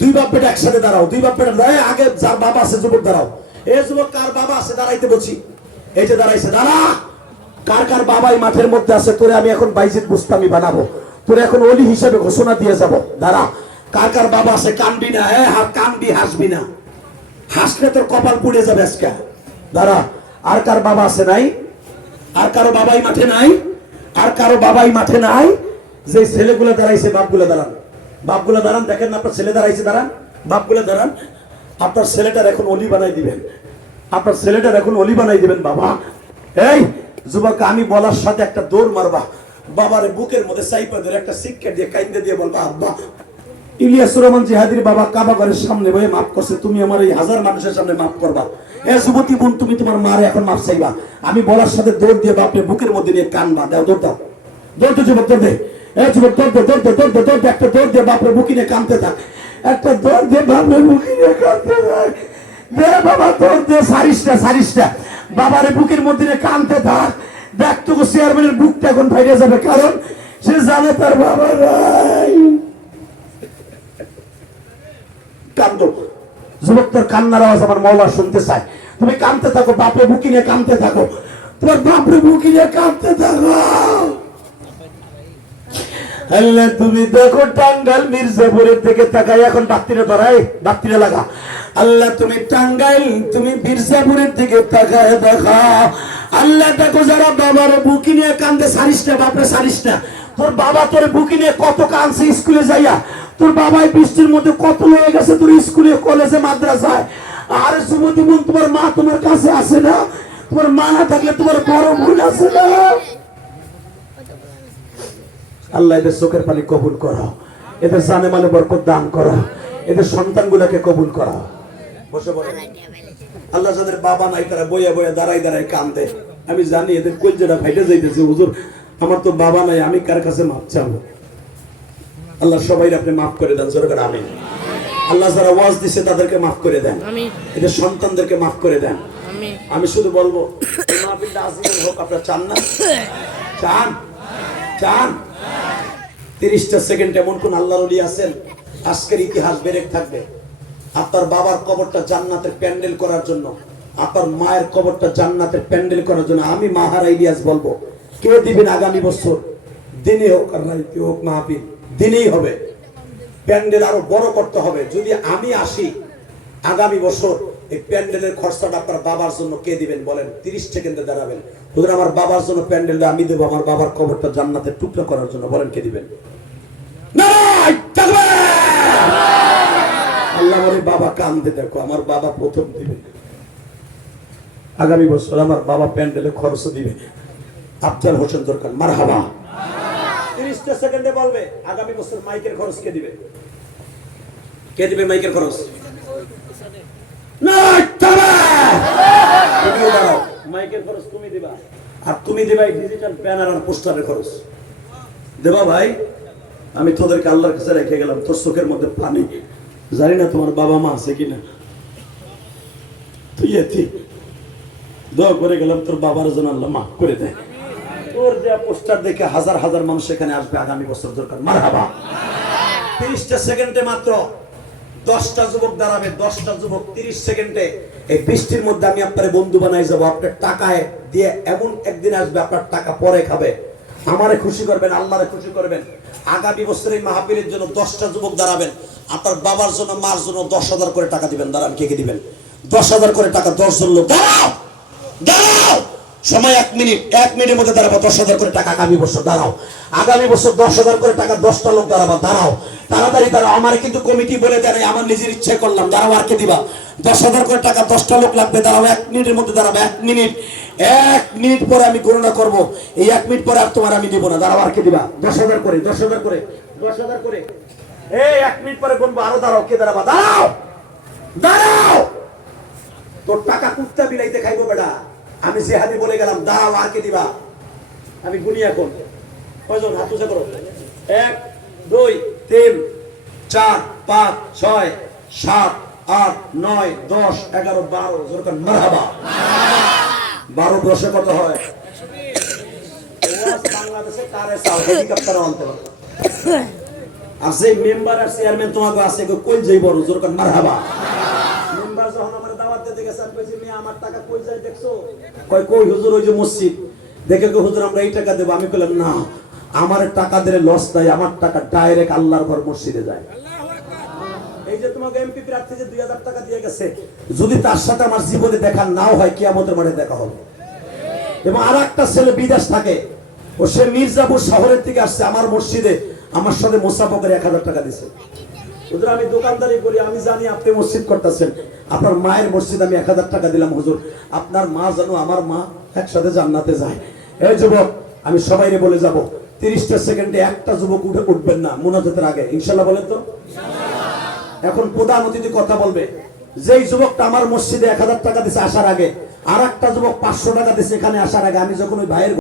দুই বাপ বেটা একসাথে দাঁড়াও, দুই বাপ বেটা দাঁড়ায়, আগে যার বাবা আছে যুবক দাঁড়াও। এ যুবক কার বাবা আছে দাঁড়াইতে বলছি, এই যে দাঁড়াইছে, দাঁড়া। কার কার বাবাই মাঠের মধ্যে আছে, তোরে আমি এখন বাইজিদ বুস্তামি বানাবো, তোরে এখন ওলি হিসেবে ঘোষণা দিয়ে যাব, দাঁড়া। কার কার বাবা আছে, কানবি না, কানবি, হাসবি না, হাসলে তোর কপাল পুড়ে যাবে আজকে, দাঁড়া। আর কার বাবা আছে নাই? আর কারো বাবাই মাঠে নাই? আর কারো বাবাই মাঠে নাই? যে ছেলেগুলো দাঁড়াইছে বাপগুলো দাঁড়ান, বাপগুলো দাঁড়ান, দেখেন না আপনার ছেলে দাঁড়াইছে, দাঁড়ান, বাপগুলো দাঁড়ান। আপনার ছেলেটার এখন অলি বানাই দিবেন, আপনার ছেলেটার এখন অলি বানাই দিবেন বাবা। এই যুবক আমি বলার সাথে একটা দৌড় মারবা, বাবারে বুকের মধ্যে চাইপা ধরে একটা শিক্ষা দিয়ে কাইন্দে দিয়ে বলবা, আব্বা ইলিয়াসুর রহমান জিহাদির বাবা কাবা ঘরের সামনে বয়ে মাফ করছে, তুমি আমার এই হাজার মানুষের সামনে মাফ করবা। এ যুবতী বোন তুমি তোমার মারে এখন মাফ চাইবা। আমি বলার সাথে দৌড় দিয়ে বাপরে বুকের মধ্যে নিয়ে কানবা, দাও দৌড় দাও, দৌড় দে যুবক, দৌড় দে। এ যুবক দৌড় দে, দৌড় দে, দৌড় দে, দৌড় দে, একটা দৌড় দিয়ে বাপরে বুকি নিয়ে কানতে থাক, একটা দৌড় দিয়ে বাপরে বুকি নিয়ে কানতে থাক, দে বাবা দৌড় দে, সারিসটা সারিসটা বাবারে বুকের মধ্যে নিয়ে কানতে থাক। দেখ তোকে চেয়ারম্যানের বুকটা এখন বাইরে যাবে, কারণ সে জানে তার বাবা নাই। কান্দো যুবক, তোর কান্নার আওয়াজ আমার মওলা শুনতে চায়। তুমি কাঁদতে থাকো, বাপরে বুকি নিয়ে কাঁদতে থাকো, তোমার বাপরে বুকি নিয়ে কাঁদতে থাকো। আল্লাহ তুমি দেখো টাঙ্গাইল মির্জাপুরের দিকে তাকাই, এখন বাত্তিরে ধরাই, বাত্তিরে লাগা। আল্লাহ তুমি টাঙ্গাইল, তুমি মির্জাপুরের দিকে তাকায় দেখা। আল্লাহ দেখো যারা বাবার বুকি নিয়ে কান্দে, সারিস না বাপরে, সারিস না। তোর বাবা তোর বুকি নিয়ে কত কাঁদছে স্কুলে যাইয়া, তোর বাবাই বৃষ্টির মধ্যে কত লয়ে গেছে তোর স্কুলে কলেজে মাদ্রাসায়। আর যুবতী বোন তোমার মা তোমার কাছে আসে না? তোমার মা না থাকলে তোমার বড় বোন আছে না? আল্লাহ এদের চোখের পানি কবুল করো, এদের জানে মালে বরকত দান করো, এদের সন্তানগুলোকে কবুল করো। বসে বলো আল্লাহ যাদের বাবা নাই তারা বইয়া বইয়া দাঁড়াই দাঁড়াই কান্দে। আমি জানি এদের কলজাটা ফাইটে যাইতেছে, হুজুর আমার তো বাবা নাই, আমি কার কাছে মাপ চাবো? আল্লাহ সবাই আপনি মাফ করে দেন, জোরে করে আমিন। আল্লাহ যারা ওয়াজ দিছে তাদেরকে মাফ করে দেন, এদের সন্তানদেরকে মাফ করে দেন। আমি শুধু বলবো মাহফিলটা আজীবন হোক, আপনারা চান না? চান? চান? 30টা সেকেন্ড এমন কোন আল্লাহর ওলি আছেন আজকের ইতিহাস বেরেক থাকবে। আপনার বাবার কবরটা জান্নাতের প্যান্ডেল করার জন্য, আপনার মায়ের কবরটা জান্নাতের প্যান্ডেল করার জন্য আমি মাহারা ইলিয়াস বলবো, কে দিবেন আগামী বছর? দিনে হোক আর রাইতে হোক, মাহফিল দিনেই হবে, প্যান্ডেল আরো বড় করতে হবে। যদি আমি আসি আগামী বছর, এই প্যান্ডেলের খরচাটা আপনার বাবার জন্য কে দিবেন বলেন? 30 সেকেন্ডে দাঁড়াবেন। হুজুর আমার বাবার জন্য প্যান্ডেলটা আমি দেবো, আমার বাবার কবরটা জান্নাতের টুকরা করার জন্য, বলেন কে দিবেন? আল্লাহ বলে বাবা কান্দে, দেখো আমার বাবা প্রথম দিবে, আগামী বছর আমার বাবা প্যান্ডেলে খরচ দিবে। আফজাল হোসেন দরকার মারহাবা। 30টা সেকেন্ডে বলবে আগামী বছর মাইকের খরচ কে দিবে? কে দিবে মাইকের খরচ? তুমিও দাঁড়াও, মাইকের খরচ তুমি দিবা, আর তুমি দিবা এই ডিজিটাল ব্যানার আর পোস্টারের খরচ দেবা। ভাই আমি তোদেরকে আল্লাহর কাছে রেখে গেলাম, তোর চোখের মধ্যে পানি, জানি না তোমার বাবা মা আছে কিনা, তুই এতি দোয়া করে গেলাম তোর বাবার জন্য আল্লাহ মাফ করে দেয়। তোর যে পোস্টার দেখে হাজার হাজার মানুষ এখানে আসবে আগামী বছর দরকার মারহাবা। 30টা সেকেন্ডে মাত্র 10টা যুবক দাঁড়াবে, 10টা যুবক 30 সেকেন্ডে। এই বৃষ্টির মধ্যে আমি আপনার বন্ধু বানাই যাবো, আপনার টাকায় দিয়ে এমন একদিন আসবে আপনার টাকা পরে খাবে, আমারে খুশি করবেন, আল্লাহরে খুশি করবেন। আগামী বছর এই মাহফিলের জন্য 10টা যুবক দাঁড়াবেন, আপনার বাবার জন্য মার জন্য 10,000 করে টাকা দিবেন। দাঁড়ান, কে কে দিবেন? 10,000 করে টাকা 10 জন লোক। দাঁড়াও দাঁড়াও, সময় 1 মিনিট, 1 মিনিটের মধ্যে দাঁড়াবো। 10,000 করে টাকা আগামী বছর দাঁড়াও, আগামী বছর 10,000 করে টাকা 10টা লোক দাঁড়াবা। দাঁড়াও তাড়াতাড়ি দাঁড়াও, আমার কিন্তু কমিটি বলে দেয় নাই, আমার নিজের ইচ্ছে করলাম। দাঁড়াও, আর কে দিবা? 10,000 করে টাকা 10টা লোক লাগবে। দাঁড়াও, 1 মিনিটের মধ্যে দাঁড়াবো। 1 মিনিট, 1 মিনিট পরে আমি গণনা করব, এই 1 মিনিট পরে আর তোমার আমি দিব না। দাঁড়াও, আর কে দিবা? 10,000 করে, 10,000 করে, 10,000 করে। এই 1 মিনিট পরে গুনবো, আরো দাঁড়াও, কে দাঁড়াবা? দাঁড়াও দাঁড়াও, তোর টাকা কুত্তা বিলাইতে খাইবো বেটা। আমি জেহাদি বলে গেলাম, দাঁড়াও, আর কে দিবা? আমি গুনি এখন। কয়জন হাত উঁচা করো? 1 2 3 4 5 6 7 8 9 10 11 12 জোরে কোন মারহাবা। 12 10 কত হয়? বাংলাদেশে কারে চাও হেলিকপ্টার আনতে পারো। আর যে মেম্বার আর চেয়ারম্যান তোমাকে আছে কই যাই বড় জোরে কোন মারহাবা। মেম্বার যখন আমার দাওয়াত দিতে গেছে আমি কইছি মেয়ে আমার টাকা কই যায় দেখছো? কই কই হুজুর ওই যে মসজিদ দেখে কই হুজুর আমরা এই টাকা দেব। আমি কইলাম না আমার টাকা দিলে লস নাই, আমার টাকা ডাইরেক্ট আল্লাহর ঘর মসজিদে যায়। এই যে তোমাকে এমপি প্রার্থী যে 2000 টাকা দিয়ে গেছে, যদি তার সাথে আমার জীবনে দেখা নাও হয় কিয়ামতের মাঠে দেখা হবে। এবং আরেকটা ছেলে বিদেশ থাকে, ও সে মির্জাপুর শহরের থেকে আসছে আমার মসজিদে আমার সাথে মুসাফা করে 1000 টাকা দিয়েছে। হুজুর আমি দোকানদারি করি, আমি জানি আপনি মসজিদ করতেছেন, আপনার মায়ের মসজিদ আমি 1000 টাকা দিলাম হুজুর, আপনার মা জানো আমার মা একসাথে জান্নাতে যায়। এই যুবক আমি সবাইরে বলে যাব 30টা সেকেন্ডে একটা যুবক উঠবেন না মুনাজাতের আগে, ইনশাআল্লাহ বলেন তো। এখন প্রধান অতিথি কথা বলবে, যেই যুবকটা আমার মসজিদে 1000 টাকা দিছে আসার আগে, আর একটা যুবক 500 টাকা দিছে এখানে আসার আগে, আমি যখন ওই ভাইয়ের